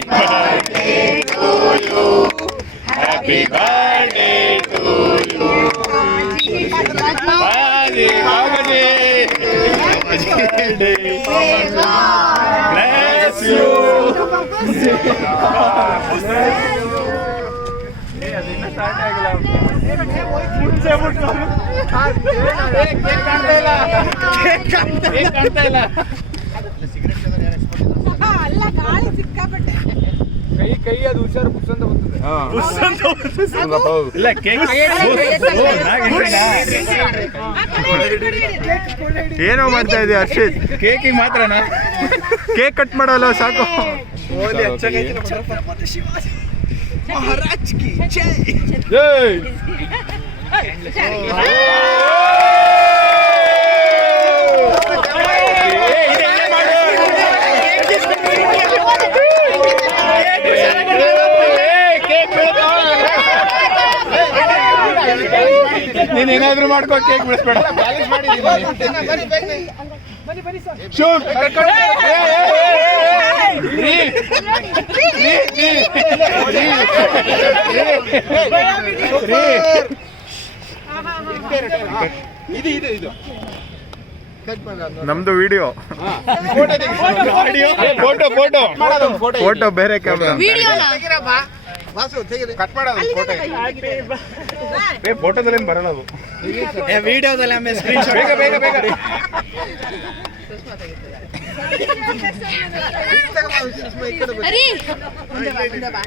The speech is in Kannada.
birthday to you. Happy birthday to you. Happy birthday. Bless you. ಅಲ್ಲ ಗಾಳಿ ಸಿಕ್ಕಾಪಟ್ಟೆ ಕೈ ಅದು ಹುಷಾರು ಬುಸ್ ಅಂತ ಬರ್ತದೆ. ಇಲ್ಲ ಕೇಕ್ ಏನೋ ಮಾಡ್ತಾ ಇದೀಯ ಹರ್ಷಿತ್? ಕೇಕಿಗೆ ಮಾತ್ರನಾ? ಕೇಕ್ ಕಟ್ ಮಾಡೋಲ್ಲ ಸಾಕು. ಮಹಾರಾಜ್ ಕಿ ಜೈ. ಜೈ. ನೀನೇನಾದ್ರೂ ಮಾಡ್ಕೋ, ಕೇಕ್ ಬಿಡಿಸ್ಬೇಡ. ನಮ್ದು ವಿಡಿಯೋ ಫೋಟೋ ಬೇರೆ ಕ್ಯಾಮ್ರಾ. ಕಟ್ ಮಾಡೋದು ಫೋಟೋದಲ್ಲಿ ಬರಲ್ಲ ಅದು. ವಿಡಿಯೋದಲ್ಲಿ ಆಮೇಲೆ ಸ್ಕ್ರೀನ್ ಶಾಟ್. ಬೇಗ ಬೇಗ ಬೇಗ. ಹರಿ ಮುಂದೆ ಬಾ